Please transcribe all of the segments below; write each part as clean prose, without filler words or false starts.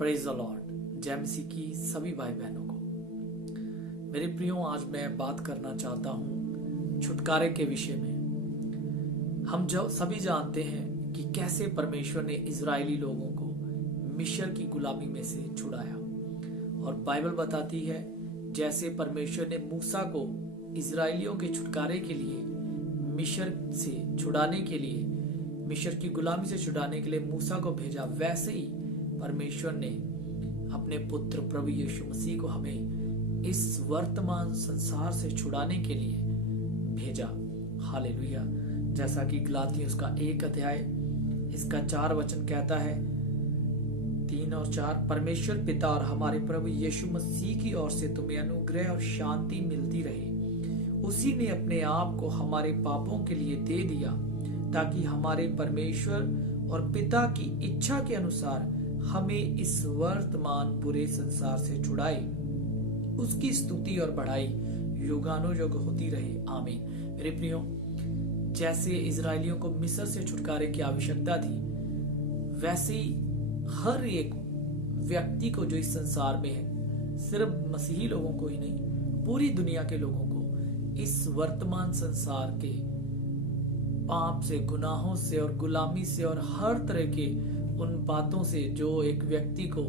Praise the Lord. जय मसीह की सभी भाई बहनों को मेरे प्रियो, आज मैं बात करना चाहता हूं छुटकारे के विषय में। हम जो सभी जानते हैं कि कैसे परमेश्वर ने इजरायली लोगों को मिस्र की गुलामी में से छुड़ाया, और बाइबल बताती है जैसे परमेश्वर ने मूसा को इजरायलियों के छुटकारे के लिए मिस्र से छुड़ाने के लिए, मिस्र की गुलामी से छुड़ाने के लिए मूसा को भेजा, वैसे ही परमेश्वर ने अपने पुत्र प्रभु यीशु मसीह को हमें इस वर्तमान संसार से छुड़ाने के लिए भेजा। हालेलुया। जैसा कि गलातियों उसका 1 अध्याय इसका 4 वचन कहता है, 3 और 4, परमेश्वर पिता और हमारे प्रभु यीशु मसीह की ओर से तुम्हें अनुग्रह और शांति मिलती रहे। उसी ने अपने आप को हमारे पापों के लिए दे दिया ताकि हमारे परमेश्वर और पिता की इच्छा के अनुसार हमें इस वर्तमान बुरे संसार से छुड़ाए। उसकी स्तुति और बढ़ाई युगानुयुग होती रहे। आमीन। मेरे प्रियो, जैसे इजरायलियों को मिस्र से छुटकारे की आवश्यकता थी, वैसे ही हर एक व्यक्ति को जो इस संसार में है, सिर्फ मसीही लोगों को ही नहीं, पूरी दुनिया के लोगों को इस वर्तमान संसार के पाप से, गुनाहों से और गुलामी से और हर तरह के उन बातों से जो एक व्यक्ति को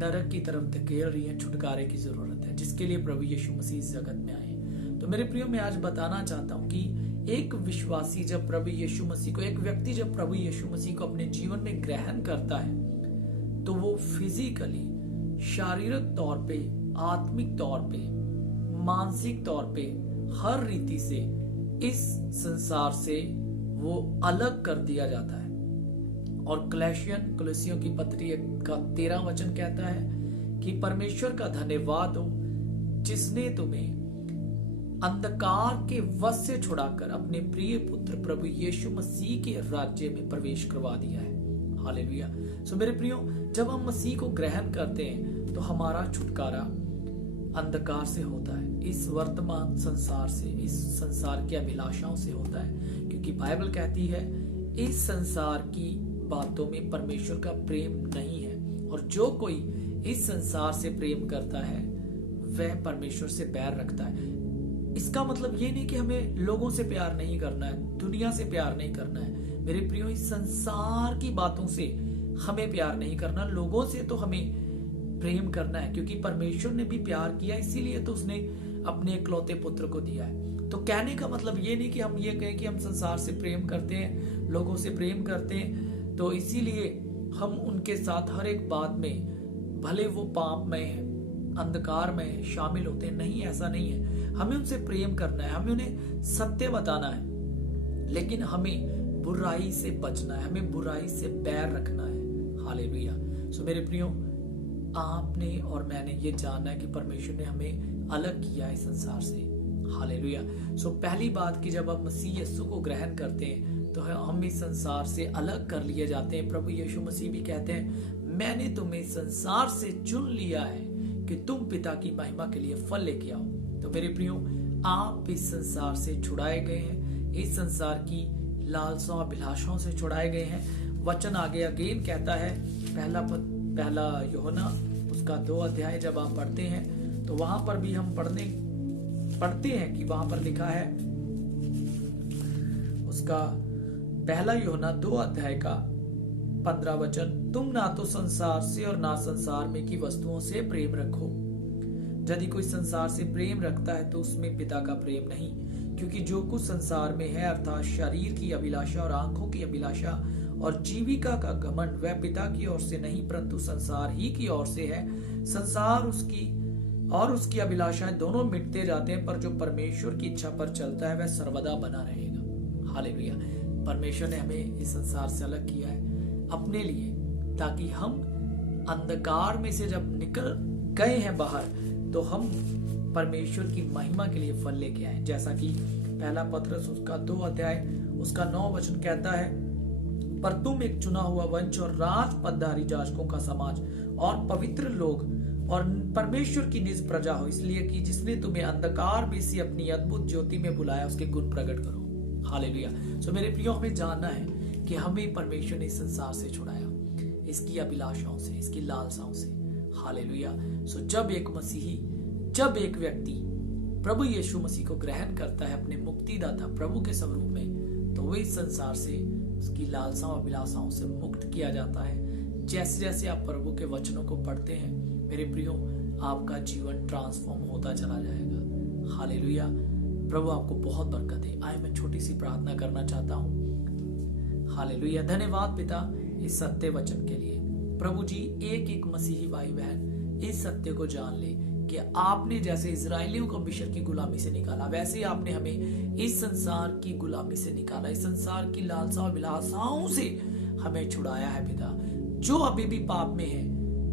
नरक की तरफ धकेल रही है, छुटकारे की जरूरत है, जिसके लिए प्रभु यीशु मसीह इस जगत में आए। तो मेरे प्रियो, मैं आज बताना चाहता हूं कि एक विश्वासी जब प्रभु यीशु मसीह को, एक व्यक्ति जब प्रभु यीशु मसीह को अपने जीवन में ग्रहण करता है, तो वो फिजिकली, शारीरिक तौर पे, आत्मिक तौर पे, मानसिक तौर पे, हर रीति से इस संसार से वो अलग कर दिया जाता है। और कलसियों की पत्री का 13 वचन कहता है कि परमेश्वर का धन्यवाद हो जिसने तुम्हें अंधकार के वश से छुड़ाकर अपने प्रिय पुत्र प्रभु यीशु मसीह के राज्य में प्रवेश करवा दिया है। हालेलुया। सो मेरे प्रियो, जब हम मसीह को ग्रहण करते हैं तो हमारा छुटकारा अंधकार से होता है, इस वर्तमान संसार से, इस संसार की अभिलाषाओं से होता है, क्योंकि बाइबल कहती है इस संसार की बातों में परमेश्वर का प्रेम नहीं है, और जो कोई इस संसार से प्रेम करता है वह परमेश्वर से बैर रखता है। इसका मतलब ये नहीं कि हमें लोगों से प्यार नहीं करना है, दुनिया से प्यार नहीं करना है। मेरे प्रियो, इस संसार की बातों से हमें प्यार नहीं करना, लोगों से तो हमें प्रेम करना है, क्योंकि परमेश्वर ने भी प्यार किया, इसीलिए तो उसने अपने इकलौते पुत्र को दिया है। तो कहने का मतलब ये नहीं कि हम ये कहें कि हम संसार से प्रेम करते हैं, लोगों से प्रेम करते हैं, तो इसीलिए हम उनके साथ हर एक बात में, भले वो पाप में, अंधकार में शामिल होते हैं, नहीं, ऐसा नहीं है। हमें उनसे प्रेम करना है, हमें उन्हें सत्य बताना है, लेकिन हमें बुराई से बचना है, हमें बुराई से बैर रखना है। हालेलुया। सो मेरे प्रियो, आपने और मैंने ये जानना है कि परमेश्वर ने हमें अलग किया है संसार से। हालेलुया। सो पहली बात कि जब आप मसीह यीशु को ग्रहण करते हैं तो हम इस संसार से अलग कर लिए जाते हैं। प्रभु यीशु मसीह भी कहते हैं, मैंने तुम्हें संसार से चुन लिया है कि तुम पिता की महिमा के लिए फल लेके आओ। तो मेरे प्रियो, आप इस संसार से छुड़ाए गए हैं, इस संसार की लालसाओं अभिलाषाओं से छुड़ाए गए हैं। वचन आगे अगेन कहता है, पहला यूहन्ना उसका 2 अध्याय जब आप पढ़ते हैं तो वहां पर भी हम पढ़ते हैं कि वहां पर लिखा है, उसका पहला यूहन्ना 2 अध्याय का 15 वचन, तुम ना तो संसार से और ना संसार में की वस्तुओं से प्रेम रखो। यदि कोई संसार से प्रेम रखता है तो उसमें पिता का प्रेम नहीं, क्योंकि जो कुछ संसार में है, अर्थात शरीर की अभिलाषा और आंखों की अभिलाषा और जीविका का घमंड, वह पिता की ओर से नहीं परंतु संसार ही की ओर से है। संसार उसकी अभिलाषाएं दोनों मिटते जाते हैं, पर जो परमेश्वर की इच्छा पर चलता है वह सर्वदा बना रहेगा। हालेलुया। परमेश्वर ने हमें इस संसार से अलग किया है अपने लिए, ताकि हम अंधकार में से जब निकल गए हैं बाहर, तो हम परमेश्वर की महिमा के लिए फल लेके आए। जैसा कि पहला पत्रस उसका 2 अध्याय उसका 9 वचन कहता है, पर तुम एक चुना हुआ वंश और राज पदधारी याजकों का समाज और पवित्र लोग और परमेश्वर की निज प्रजा हो, इसलिए कि जिसने तुम्हें अंधकार में से अपनी अद्भुत ज्योति में बुलाया, उसके गुण प्रकट करो। हालेलुया। सो मेरे प्रियो, हमें जानना है कि हमें परमेश्वर ने इस संसार से छुड़ाया, इसकी अभिलाषाओं से, इसकी लालसाओं से। हालेलुया। सो जब एक व्यक्ति प्रभु यीशु मसीह को ग्रहण करता है अपने मुक्तिदाता प्रभु के स्वरूप में, तो वह इस संसार से उसकी लालसाओं अभिलाषाओं से मुक्त किया जाता है। जैसे जैसे आप प्रभु के वचनों को पढ़ते हैं मेरे प्रियो, आपका जीवन ट्रांसफॉर्म होता चला जाएगा। हालेलुया। प्रभु आपको बहुत बरकत दे। आए मैं छोटी सी प्रार्थना करना चाहता हूँ। हालेलुया। धन्यवाद पिता इस सत्य वचन के लिए। प्रभु जी, एक एक मसीही भाई बहन इस सत्य को जान ले कि आपने जैसे इजरायलियों को मिस्र की गुलामी से निकाला, वैसे ही आपने हमें इस संसार की गुलामी से निकाला, इस संसार की लालसा विलासाओं से हमें छुड़ाया है पिता। जो अभी भी पाप में है,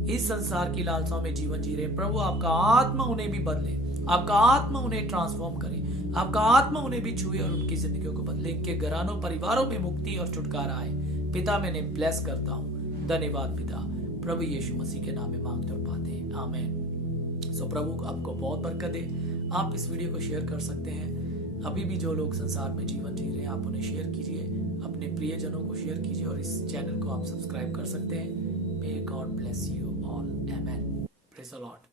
इस संसार की लालसाओं में जीवन जी रहे, प्रभु आपका आत्मा उन्हें भी बदले, आपका आत्मा उन्हें ट्रांसफॉर्म करे, आपका आत्मा उन्हें भी छुए और उनकी जिंदगियों को बदले, इनके घरानों परिवारों में मुक्ति और छुटकारा आए। पिता मैंने ब्लेस करता हूँ। धन्यवाद पिता, प्रभु यीशु मसीह के नाम में मांगते और पाते हैं, आमीन। सो प्रभु आपको बहुत बरकत दे। आप इस वीडियो को शेयर कर सकते हैं। अभी भी जो लोग संसार में जीवन जी रहे हैं आप उन्हें शेयर कीजिए, अपने प्रियजनों को शेयर कीजिए और इस चैनल को आप सब्सक्राइब कर सकते हैं। May God bless you all, आमीन। Praise the Lord.